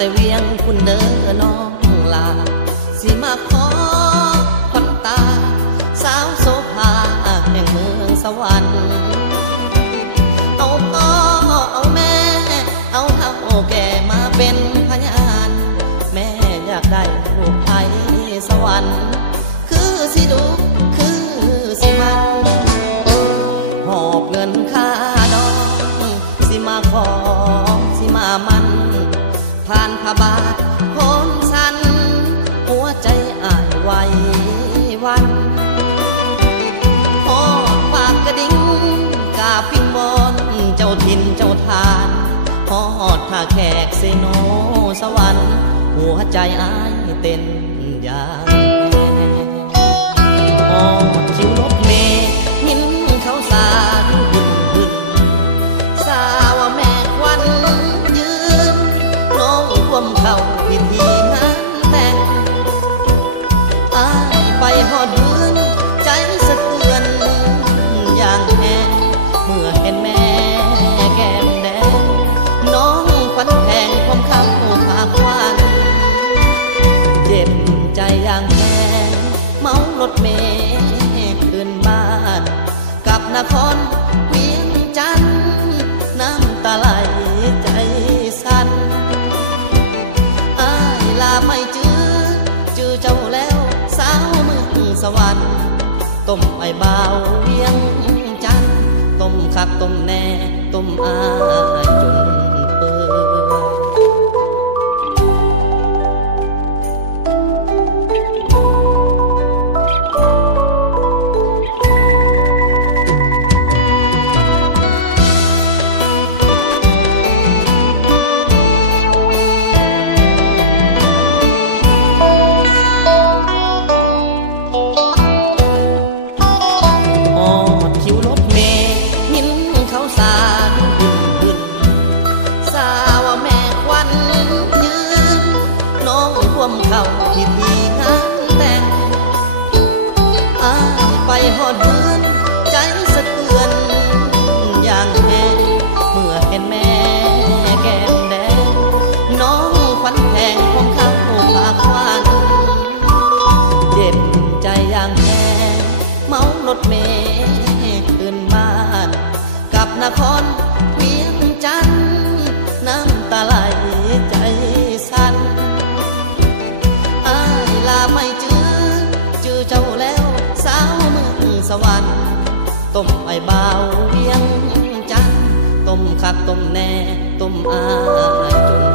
แต่เวียงคุณเด้อน้องลาสิมาขอควันตาสาวโสภาแห่งเมืองสวรรค์เอาพ่อเอาแม่เอาเท่าแก่มาเป็นพยานแม่อยากได้ลูกไทยสวรรค์คือสิดูคือสิมันหอบเงินค่าดองสิมาขอสิมามันผ่านพระบาทคนสันหัวใจอ้ายไหววันหอบปากกระดิ่งกาพิงวอนเจ้าถิ่นเจ้าทานหอดท่าแขกเซโนสวรรค์หัวใจอ้ายเต้นอย่างหอบคิวรถเมล์หินเขาสารหึ่นสาวแม่ควันยืนน้องควมเข่าพิธีงานแต่งอ้ายไปหอดยืนใจสะเทือนอย่างแห้งเมื่อเห็นแม่แก้มแดงน้องควันแทงความคำผาควันเจ็บใจอย่างแห้งเมารถเมล์ขึ้นบ้านกับนครเวียงจันทน์น้ำตาไหลใจสั่นอ้ายลาไม่จื้อเจ้าแล้วสาวเมืองสวรรค์ต้มไอ้บ่าวเวียงจันทน์ต้มคักต้มแน่ต้มอ้ายจนเปื่อยเข้าพิธีงานแต่งอ้ายไปหอดเดือนใจสะเทือนอย่างแห้งเมื่อเห็นแม่แก้มแดงน้องควันแทงของเขาผาควันเจ็บใจอย่างแห้งเมารถเมล์ขึ้นบ้านกับนครเวียงจันทน์น้ำตาไหลใจสั่นไม่จื้อเจ้าแล้วสาวเมืองสวรรค์ต้มไอ้บ่าวเวียงจันทน์ต้มคักต้มแน่ต้มอ้ายจน